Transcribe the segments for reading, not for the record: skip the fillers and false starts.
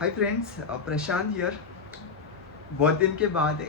Hi friends, Prashant here. बहुत दिन के बाद है,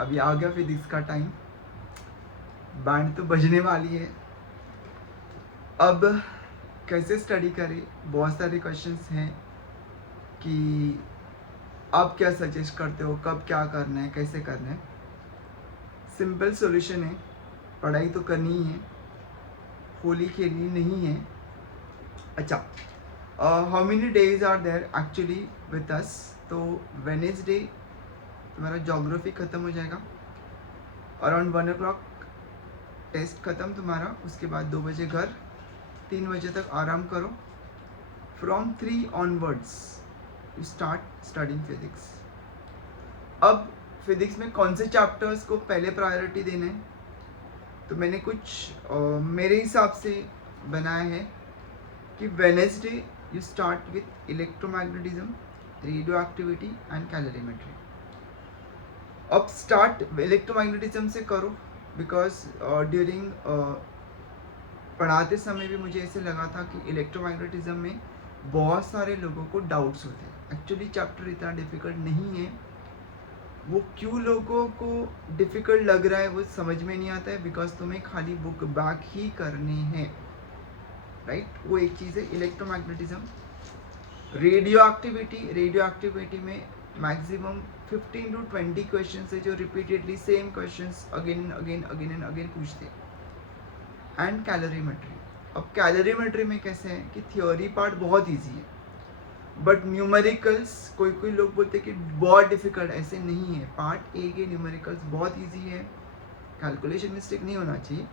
अभी आ गया फिजिक्स का टाइम। बैंड तो बजने वाली है। अब कैसे स्टडी करें, बहुत सारे क्वेश्चंस हैं कि आप क्या सजेस्ट करते हो, कब क्या करना है, कैसे करना है। सिंपल सॉल्यूशन है, पढ़ाई तो करनी ही है, होली खेलनी नहीं है। अच्छा, how many days are there actually with us. तो वेनेसडे तुम्हारा जोग्राफी ख़त्म हो जाएगा, अराउंड 1 o'clock टेस्ट ख़त्म तुम्हारा। उसके बाद 2 बजे घर, 3 बजे तक आराम करो। From 3 onwards you start studying physics. अब फिजिक्स में कौन से चैप्टर्स को पहले प्रायोरिटी देना है, तो मैंने कुछ मेरे हिसाब से बनाया है कि Wednesday you start with electromagnetism, radio activity and calorimetry. अब स्टार्ट इलेक्ट्रोमैग्नेटिज्म से करो, बिकॉज ड्यूरिंग पढ़ाते समय भी मुझे ऐसे लगा था कि इलेक्ट्रोमैग्नेटिज्म में बहुत सारे लोगों को डाउट्स होते हैं। एक्चुअली चैप्टर इतना डिफ़िकल्ट नहीं है, वो क्यों लोगों को डिफ़िकल्ट लग रहा है वो समझ में नहीं आता है, बिकॉज तुम्हें खाली बुक बैक ही करने हैं, राइट। वो एक चीज़ है। इलेक्ट्रोमैग्नेटिज्म, रेडियो एक्टिविटी में मैक्सिमम 15 to 20 क्वेश्चन है जो repeatedly same question again and again पूछते हैं। And calorimetry. अब कैलोरीमेट्री में कैसे है कि थियोरी पार्ट बहुत इजी है, बट न्यूमेरिकल्स कोई लोग बोलते हैं कि बहुत डिफिकल्ट, ऐसे नहीं है। पार्ट ए के न्यूमेरिकल्स बहुत इजी है, कैलकुलेशन मिस्टेक नहीं होना चाहिए।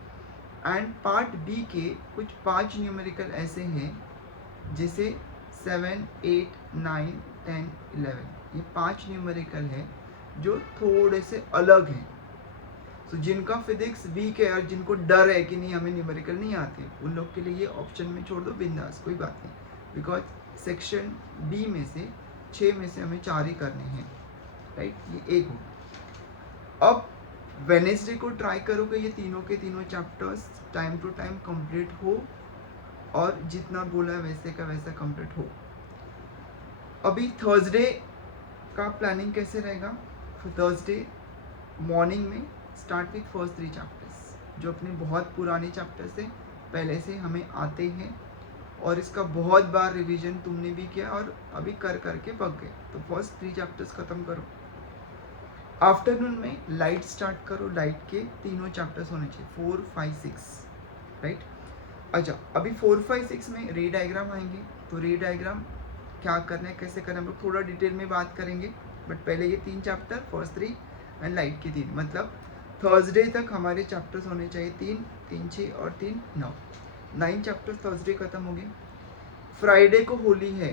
एंड पार्ट बी के कुछ 5 न्यूमेरिकल ऐसे हैं जैसे 7, 8, 9, 10, 11, ये 5 न्यूमेरिकल है जो थोड़े से अलग हैं। तो जिनका फिजिक्स वीक है और जिनको डर है कि नहीं हमें न्यूमेरिकल नहीं आते, उन लोग के लिए ये ऑप्शन में छोड़ दो, बिंदास, कोई बात नहीं। बिकॉज सेक्शन बी में से 6 में से हमें 4 ही करने हैं, राइट। ये एक हो। अब वेनेसडे को ट्राई करो कि ये तीनों के तीनों chapters time to time complete हो, और जितना बोला है वैसे का वैसा कंप्लीट हो। अभी थर्सडे का प्लानिंग कैसे रहेगा। थर्सडे मॉर्निंग में स्टार्ट विथ फर्स्ट 3 चैप्टर्स, जो अपने बहुत पुराने चैप्टर्स हैं, पहले से हमें आते हैं, और इसका बहुत बार रिवीजन तुमने भी किया और अभी कर करके पक गए। तो फर्स्ट 3 चैप्टर्स ख़त्म करो। आफ्टरनून में लाइट स्टार्ट करो, लाइट के तीनों चैप्टर्स होने चाहिए, 4, 5, 6, राइट। अच्छा, अभी 4, 5, 6 में रे डायग्राम आएंगे, तो रे डायग्राम क्या करना है, कैसे करना है, हम लोग थोड़ा डिटेल में बात करेंगे। बट पहले ये 3 चैप्टर, फर्स्ट 3 एंड लाइट के 3, मतलब थर्सडे तक हमारे चैप्टर्स होने चाहिए 3, 3, 6 और 3, 9 चैप्टर्स थर्सडे खत्म हो गए। फ्राइडे को होली है,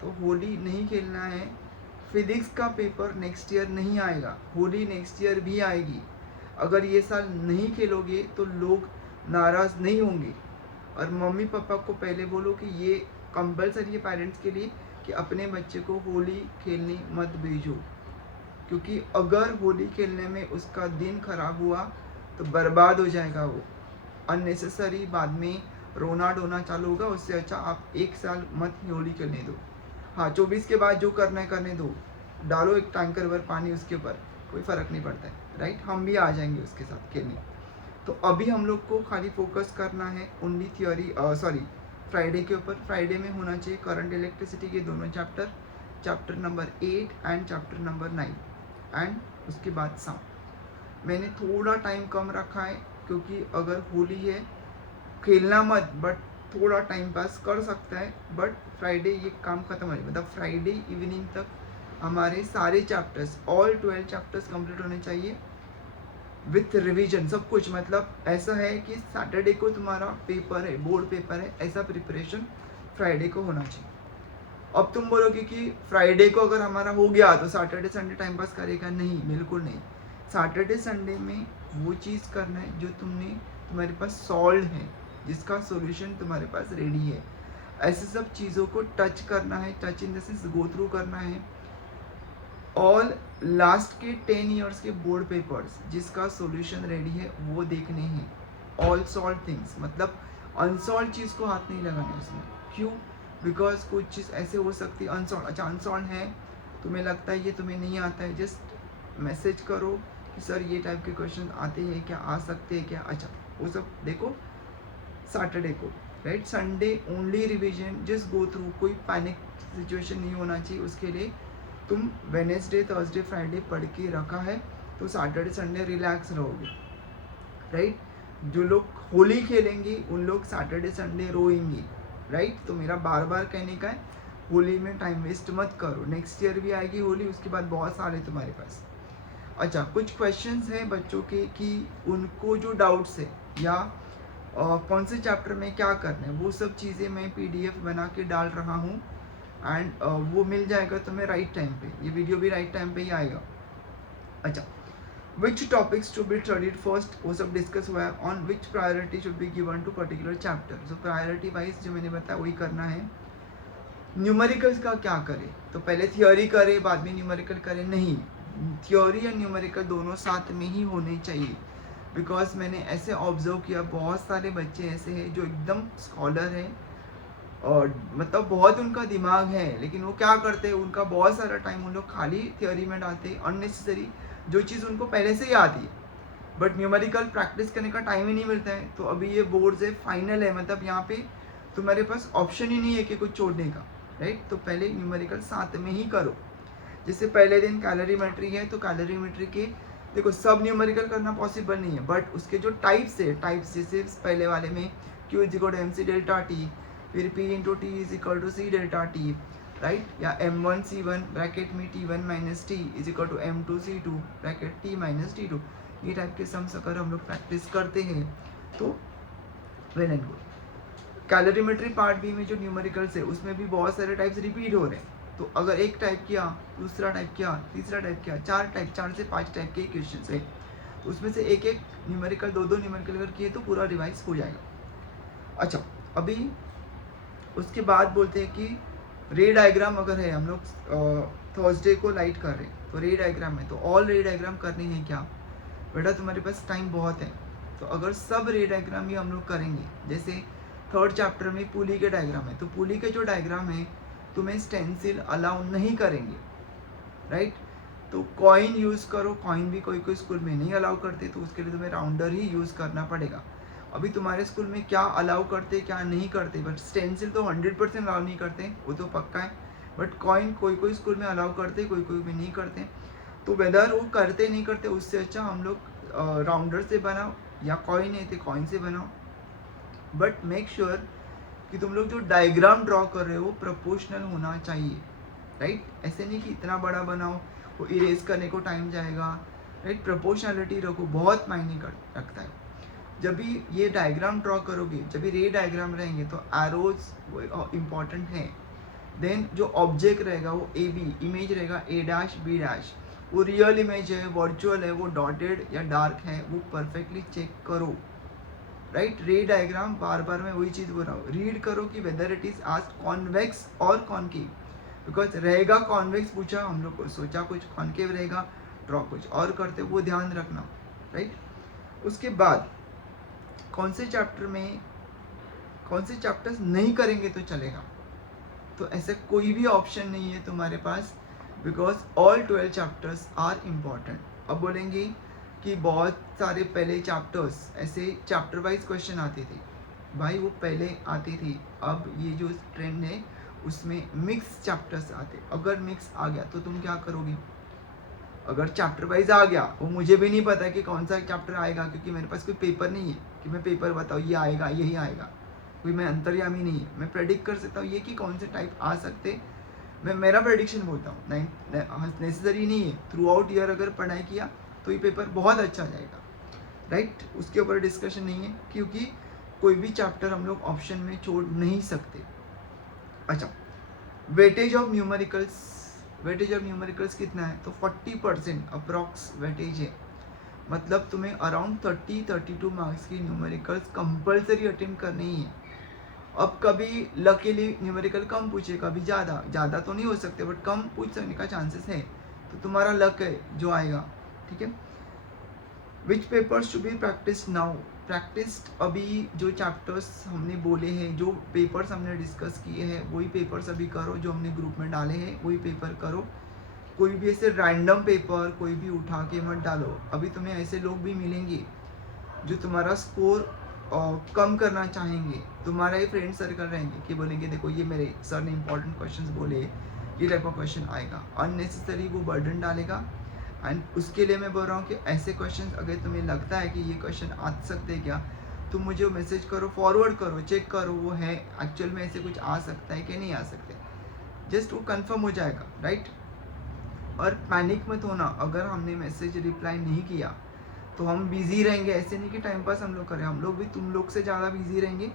तो होली नहीं खेलना है। फिजिक्स का पेपर नेक्स्ट ईयर नहीं आएगा, होली नेक्स्ट ईयर भी आएगी। अगर ये साल नहीं खेलोगे तो लोग नाराज़ नहीं होंगे। और मम्मी पापा को पहले बोलो कि ये कंपलसरी है पेरेंट्स के लिए कि अपने बच्चे को होली खेलने मत भेजो, क्योंकि अगर होली खेलने में उसका दिन खराब हुआ तो बर्बाद हो जाएगा वो, अननेसेसरी बाद में रोना डोना चालू होगा। उससे अच्छा आप 1 साल मत ही होली खेलने दो। हाँ, 24 के बाद जो करना है करने दो, डालो एक टैंकर भर पानी उसके ऊपर, कोई फ़र्क नहीं पड़ता है, राइट। हम भी आ जाएंगे उसके साथ खेलने। तो अभी हम लोग को खाली फोकस करना है ओनली थियोरी, फ्राइडे के ऊपर। फ्राइडे में होना चाहिए करंट इलेक्ट्रिसिटी के दोनों chapter, chapter number 8 and chapter number 9, and उसके बाद साउंड। मैंने थोड़ा टाइम कम रखा है, क्योंकि अगर होली है खेलना मत, बट थोड़ा टाइम पास कर सकता है। बट फ्राइडे ये काम खत्म हो जाए, मतलब फ्राइडे इवनिंग तक हमारे सारे चैप्टर्स, ऑल 12 चैप्टर्स कंप्लीट होने चाहिए विथ रिवीजन, सब कुछ। मतलब ऐसा है कि सैटरडे को तुम्हारा पेपर है, बोर्ड पेपर है, ऐसा प्रिपरेशन फ्राइडे को होना चाहिए। अब तुम बोलोगे कि फ्राइडे को अगर हमारा हो गया तो सैटरडे संडे टाइम पास करेगा, नहीं, बिल्कुल नहीं। सैटरडे संडे में वो चीज़ करना है जो तुम्हारे पास सॉल्व है, जिसका सॉल्यूशन तुम्हारे पास रेडी है। ऐसे सब चीज़ों को टच करना है, touch in the sense go through करना है। ऑल लास्ट के 10 ईयर्स के बोर्ड पेपर्स जिसका सॉल्यूशन रेडी है वो देखने हैं। ऑल सॉल्व थिंग्स, मतलब अनसॉल्व चीज़ को हाथ नहीं लगाना है उसमें। क्यों? बिकॉज कुछ चीज़ ऐसे हो सकती है अनसॉल्व। अच्छा अनसॉल्व है, तुम्हें लगता है ये तुम्हें नहीं आता है, जस्ट मैसेज करो कि सर ये टाइप के क्वेश्चन आते हैं क्या, आ सकते हैं क्या। अच्छा वो सब देखो सैटरडे को, right. Sunday only revision, just go through, कोई पैनिक सिचुएशन नहीं होना चाहिए उसके लिए। तुम वेनेसडे थर्सडे फ्राइडे पढ़ के रखा है तो सैटरडे संडे रिलैक्स रहोगे, राइट। जो लोग होली खेलेंगे उन लोग सैटरडे संडे रोएंगे, राइट। तो मेरा बार बार कहने का है होली में टाइम वेस्ट मत करो, नेक्स्ट ईयर भी आएगी होली, उसके बाद बहुत साल है तुम्हारे पास। अच्छा कुछ क्वेश्चंस हैं बच्चों के कि उनको जो डाउट्स है या कौन से चैप्टर में क्या करना है, वो सब चीज़ें मैं PDF बना के डाल रहा हूँ एंड वो मिल जाएगा तुम्हें राइट टाइम पे, ये वीडियो भी राइट टाइम पे ही आएगा। अच्छा which topics to be studied first, वो सब डिस्कस हुआ है। On which priority should be given to particular chapter, so priority wise जो मैंने बताया वही करना है। न्यूमेरिकल्स का क्या करें, तो पहले थियोरी करें बाद में न्यूमेरिकल करें, नहीं, थियोरी और न्यूमेरिकल दोनों साथ में ही होने चाहिए। बिकॉज मैंने ऐसे ऑब्जर्व किया बहुत सारे बच्चे ऐसे हैं जो एकदम स्कॉलर हैं और मतलब बहुत उनका दिमाग है, लेकिन वो क्या करते हैं उनका बहुत सारा टाइम उन लोग खाली थियोरी में डालते हैं, अननेसेसरी जो चीज़ उनको पहले से ही आती है, बट न्यूमेरिकल प्रैक्टिस करने का टाइम ही नहीं मिलता है। तो अभी ये बोर्ड्स है, फाइनल है, मतलब यहाँ पे तुम्हारे पास ऑप्शन ही नहीं है कि कुछ छोड़ने का, राइट। तो पहले न्यूमेरिकल साथ में ही करो। जैसे पहले दिन कैलोरीमेट्री है तो कैलोरीमेट्री के देखो सब न्यूमेरिकल करना पॉसिबल नहीं है, बट उसके जो टाइप्स है, टाइप्स जैसे पहले वाले में Q is equal to MC delta T, फिर P into T is equal to C delta T, right, या M1 C1 ब्रैकेट में T1 minus T is equal to M2 C2 bracket T minus T2, ये type के sums अगर हम लोग practice करते हैं तो well and good. Calorimetry part B में जो न्यूमेरिकल्स है उसमें भी बहुत सारे टाइप्स रिपीट हो रहे हैं, तो अगर एक टाइप किया, दूसरा टाइप किया, तीसरा टाइप किया, 4 से 5 टाइप के क्वेश्चन है, तो उसमें से एक न्यूमेरिकल, दो न्यूमेरिकल अगर किए तो पूरा रिवाइज हो जाएगा। अच्छा अभी उसके बाद बोलते हैं कि रे डायग्राम अगर है, हम लोग थर्सडे को लाइट कर रहे हैं तो रे डायग्राम है, तो ऑल रे डायग्राम करने हैं क्या बेटा, तुम्हारे पास टाइम बहुत है। तो अगर सब रे डायग्राम ही हम लोग करेंगे, जैसे थर्ड चैप्टर में पुली के डायग्राम है, तो पुली के जो डायग्राम है तुम्हें स्टेंसिल अलाउ नहीं करेंगे, राइट। तो कॉइन यूज़ करो, कॉइन भी कोई कोई स्कूल में नहीं अलाउ करते, तो उसके लिए तुम्हें राउंडर ही यूज़ करना पड़ेगा। अभी तुम्हारे स्कूल में क्या अलाउ करते क्या नहीं करते, बट स्टेंसिल तो 100% अलाउ नहीं करते, वो तो पक्का है, बट कॉइन कोई कोई स्कूल में अलाउ करते, कोई कोई में नहीं करते। तो वेदर वो करते नहीं करते, उससे अच्छा हम लोग राउंडर से बनाओ या कॉइन है तो कॉइन से बनाओ, बट मेक श्योर कि तुम लोग जो डायग्राम ड्रॉ कर रहे हो प्रोपोर्शनल होना चाहिए, राइट। ऐसे नहीं कि इतना बड़ा बनाओ वो इरेज करने को टाइम जाएगा, राइट। प्रोपोर्शनलिटी रखो, बहुत मायने रखता है। जब भी ये डायग्राम ड्रॉ करोगे, जब भी रे डायग्राम रहेंगे तो एरोज इम्पॉर्टेंट है। देन जो ऑब्जेक्ट रहेगा वो AB इमेज रहेगा, A', B', वो रियल इमेज है, वर्चुअल है, वो डॉटेड या डार्क है, वो परफेक्टली चेक करो, राइट। रे डायग्राम बार बार मैं वही चीज़ बोल रहा हूँ, रीड करो कि whether it is asked convex और कॉनकेव, बिकॉज रहेगा कॉन्वेक्स पूछा, हम लोग को सोचा कुछ कॉनकेव रहेगा, ड्रॉ कुछ और करते, वो ध्यान रखना, राइट। उसके बाद कौन से चैप्टर में कौन से चैप्टर्स नहीं करेंगे तो चलेगा, तो ऐसे कोई भी ऑप्शन नहीं है तुम्हारे पास, because all 12 chapters are important. अब बोलेंगे कि बहुत सारे पहले चैप्टर्स ऐसे चैप्टर वाइज क्वेश्चन आते थे, भाई वो पहले आती थी, अब ये जो ट्रेंड है उसमें मिक्स चैप्टर्स आते, अगर मिक्स आ गया तो तुम क्या करोगे, अगर चैप्टर वाइज आ गया, वो मुझे भी नहीं पता कि कौन सा चैप्टर आएगा, क्योंकि मेरे पास कोई पेपर नहीं है कि मैं पेपर बताऊँ ये आएगा यही आएगा, कोई मैं अंतर्यामी नहीं है, मैं प्रेडिक्ट कर सकता हूँ ये कि कौन से टाइप आ सकते, मैं मेरा प्रेडिक्शन बोलता हूँ, नेसेसरी नहीं है थ्रू आउट ईयर अगर पढ़ाई किया तो ये पेपर बहुत अच्छा जाएगा, राइट। उसके ऊपर डिस्कशन नहीं है, क्योंकि कोई भी चैप्टर हम लोग ऑप्शन में छोड़ नहीं सकते। अच्छा वेटेज ऑफ न्यूमेरिकल्स कितना है, तो 40% अप्रॉक्स वेटेज है, मतलब तुम्हें अराउंड 30-32 मार्क्स की न्यूमेरिकल्स कंपलसरी अटेम्प्ट करनी ही है। अब कभी लकीली न्यूमेरिकल कम पूछे, कभी ज़्यादा तो नहीं हो सकते, बट कम पूछ सकने का चांसेस है, तो तुम्हारा लक है जो आएगा, ठीक है। Which papers to be practice now, practised अभी जो चैप्टर्स हमने बोले हैं, जो पेपर्स हमने डिस्कस किए हैं, वही पेपर्स अभी करो, जो हमने ग्रुप में डाले हैं वही पेपर करो। कोई भी ऐसे रैंडम पेपर कोई भी उठा के मत डालो। अभी तुम्हें ऐसे लोग भी मिलेंगे जो तुम्हारा स्कोर कम करना चाहेंगे, तुम्हारा ही फ्रेंड सर्कल रहेंगे कि बोलेंगे देखो ये मेरे सर ने इंपॉर्टेंट क्वेश्चंस बोले, ये टाइप का क्वेश्चन आएगा, अननेसेसरी वो बर्डन डालेगा। एंड उसके लिए मैं बोल रहा हूँ कि ऐसे क्वेश्चंस अगर तुम्हें लगता है कि ये क्वेश्चन आ सकते हैं क्या, तुम मुझे मैसेज करो, फॉरवर्ड करो, चेक करो वो है एक्चुअल में ऐसे कुछ आ सकता है कि नहीं आ सकते, जस्ट वो कंफर्म हो जाएगा, राइट। और पैनिक मत होना, अगर हमने मैसेज रिप्लाई नहीं किया तो हम बिजी रहेंगे, ऐसे नहीं कि टाइम पास हम लोग करें, हम लोग भी तुम लोग से ज़्यादा बिजी रहेंगे,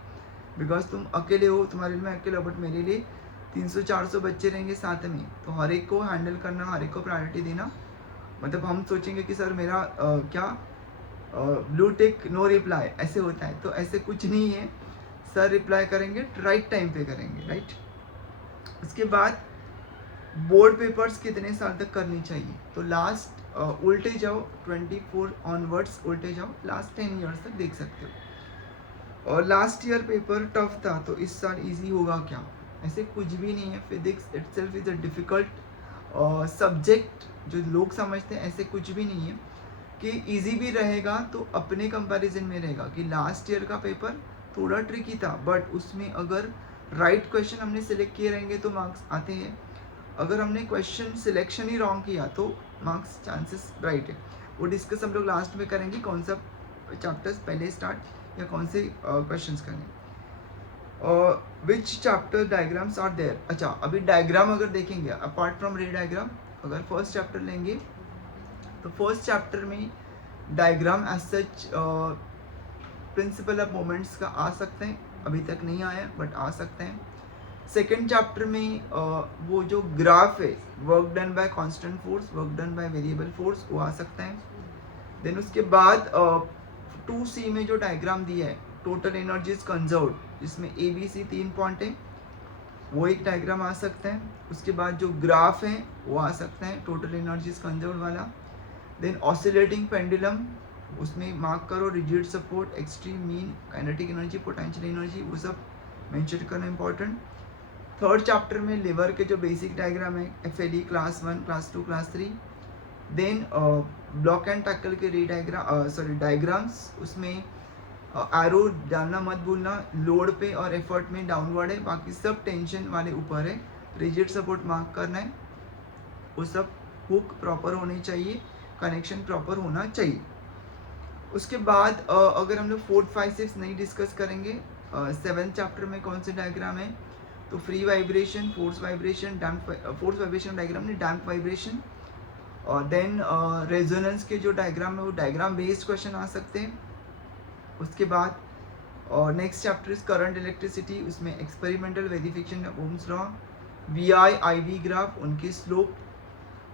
बिकॉज तुम अकेले हो, तुम्हारे लिए मैं अकेला, बट मेरे लिए 300-400 बच्चे रहेंगे साथ में, तो हर एक को हैंडल करना, हर एक को प्रायोरिटी देना। मतलब हम सोचेंगे कि सर मेरा क्या ब्लू टिक नो रिप्लाई ऐसे होता है, तो ऐसे कुछ नहीं है, सर रिप्लाई करेंगे, राइट टाइम पे करेंगे, राइट। उसके बाद बोर्ड पेपर्स कितने साल तक करनी चाहिए, तो लास्ट उल्टे जाओ 24 ऑनवर्ड्स उल्टे जाओ, लास्ट 10 ईयर्स तक देख सकते हो। और लास्ट ईयर पेपर टफ था तो इस साल इजी होगा क्या, ऐसे कुछ भी नहीं है। Physics itself is a difficult subject जो लोग समझते हैं, ऐसे कुछ भी नहीं है कि इजी भी रहेगा तो अपने कंपैरिजन में रहेगा कि लास्ट ईयर का पेपर थोड़ा ट्रिकी था, बट उसमें अगर राइट क्वेश्चन हमने सिलेक्ट किए रहेंगे तो मार्क्स आते हैं, अगर हमने क्वेश्चन सिलेक्शन ही रॉन्ग किया तो मार्क्स चांसेस राइट है। वो डिस्कस हम लोग लास्ट में करेंगे, कौन सा चैप्टर्स पहले स्टार्ट या कौन से क्वेश्चंस करने, which chapter diagrams are there. अच्छा, अभी डायग्राम अगर देखेंगे अपार्ट फ्रॉम रे डायग्राम, अगर फर्स्ट चैप्टर लेंगे तो फर्स्ट चैप्टर में diagram as such principle of moments का आ सकते हैं, अभी तक नहीं आया बट आ सकते हैं। सेकेंड चैप्टर में वो जो ग्राफ है, work done by constant force, work done by variable force, वो आ सकता है। देन उसके बाद 2C में जो डायग्राम दिया है, टोटल एनर्जीज कंजर्व्ड, जिसमें ABC 3 पॉइंट है, वो एक डायग्राम आ सकता है। उसके बाद जो ग्राफ है वो आ सकता है टोटल एनर्जीज कंजर्व्ड वाला। देन ऑसिलेटिंग पेंडुलम, उसमें मार्क करो rigid support, extreme mean, kinetic energy, potential energy, वो सब मेंशन करना इंपॉर्टेंट। थर्ड चैप्टर में लिवर के जो बेसिक डायग्राम है, FLE class 1, class 2, class 3। Then block and tackle के डायग्राम्स, उसमें एरो डालना मत भूलना, लोड पे और एफर्ट में डाउनवर्ड है, बाकी सब टेंशन वाले ऊपर है, रिजिड सपोर्ट मार्क करना है, वो सब हुक प्रॉपर होनी चाहिए, कनेक्शन प्रॉपर होना चाहिए। उसके बाद अगर हम लोग 4, 5, 6 नहीं डिस्कस करेंगे, 7th चैप्टर में कौन से डायग्राम है, तो free vibration, force vibration, force vibration diagram नहीं, डैम्प वाइब्रेशन। और देन रेजोनेंस के जो डायग्राम है वो डायग्राम बेस्ड क्वेश्चन आ सकते हैं। उसके बाद और next chapter is current electricity, उसमें experimental verification of Ohm's law, VI IV graph, उनकी स्लोप।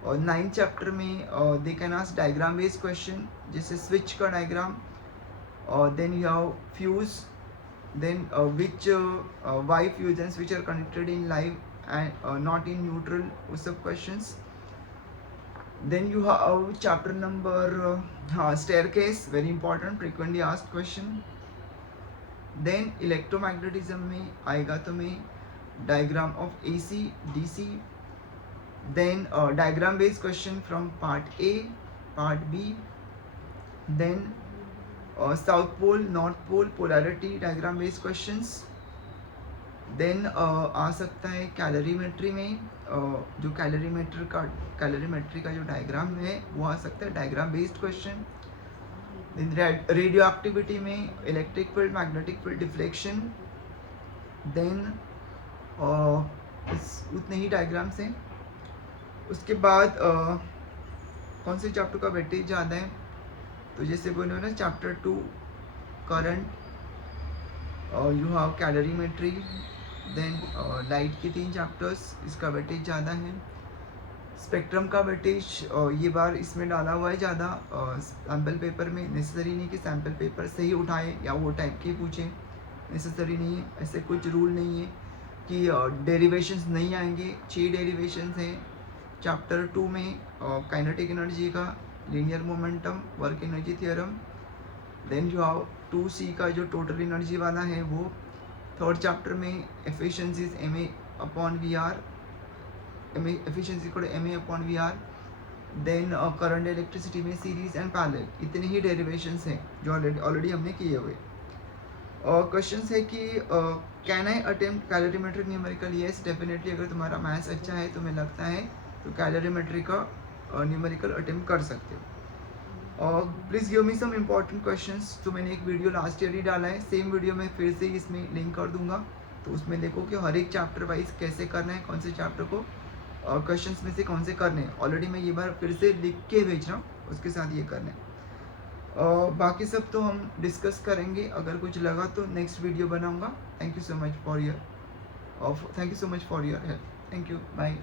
और 9th चैप्टर में they can ask diagram based question, जैसे स्विच का डायग्राम, और then you have fuse, then which why fusions which are connected in live and not in neutral, वो सब questions. Then you have chapter number staircase, very important, frequently asked question. Then electromagnetism में आएगा तुम्हें diagram of AC DC, then diagram based question from part A, part B, then south pole, north pole, polarity diagram based questions. Then आ सकता है calorimetry में, जो calorimetry का जो डायग्राम है वो आ सकता है, diagram based question. Then radioactivity में electric field, magnetic field, deflection. Then उतने ही डायग्राम्स हैं। उसके बाद कौन से चैप्टर का वेटेज ज़्यादा है, तो जैसे बोलो ना chapter 2 current, you have calorimetry, then light के 3 चैप्टर्स, इसका वेटेज ज़्यादा है। स्पेक्ट्रम का वेटेज ये बार इसमें डाला हुआ है ज़्यादा, सैम्पल पेपर में नेसेसरी नहीं कि सैम्पल पेपर से ही उठाए या वो टाइप के पूछें, नेसेसरी नहीं है, ऐसे कुछ रूल नहीं है कि डेरिवेशंस नहीं आएंगे। 6 डेरिवेशंस हैं चैप्टर 2 में, काइनेटिक एनर्जी का, linear momentum, work energy theorem, then जो आओ 2C का जो टोटल एनर्जी वाला है वो थर्ड चैप्टर में एफिशिएंसीज MA/VR, एफिशिएंसी को MA/VR। देन करंट इलेक्ट्रिसिटी में सीरीज एंड पैरेलल, इतने ही डेरिवेशंस हैं जो ऑलरेडी हमने किए हुए। क्वेश्चन है कि can I attempt calorimetric numerical? Yes definitely, अगर तुम्हारा मैथ्स अच्छा है तुम्हें लगता है तो कैलोरीमेट्री का न्यूमेरिकल अटेम्प्ट कर सकते हो। Please give me some important questions. तो मैंने एक वीडियो लास्ट ईयर ही डाला है, सेम वीडियो मैं फिर से इसमें लिंक कर दूंगा, तो उसमें देखो कि हर एक चैप्टर वाइज कैसे करना है, कौन से चैप्टर को क्वेश्चंस में से कौन से करने हैं। ऑलरेडी मैं ये बार फिर से लिख के भेज रहा हूँ, उसके साथ ये करना है। बाकी सब तो हम डिस्कस करेंगे, अगर कुछ लगा तो नेक्स्ट वीडियो बनाऊंगा। Thank you so much for your help. Thank you, bye.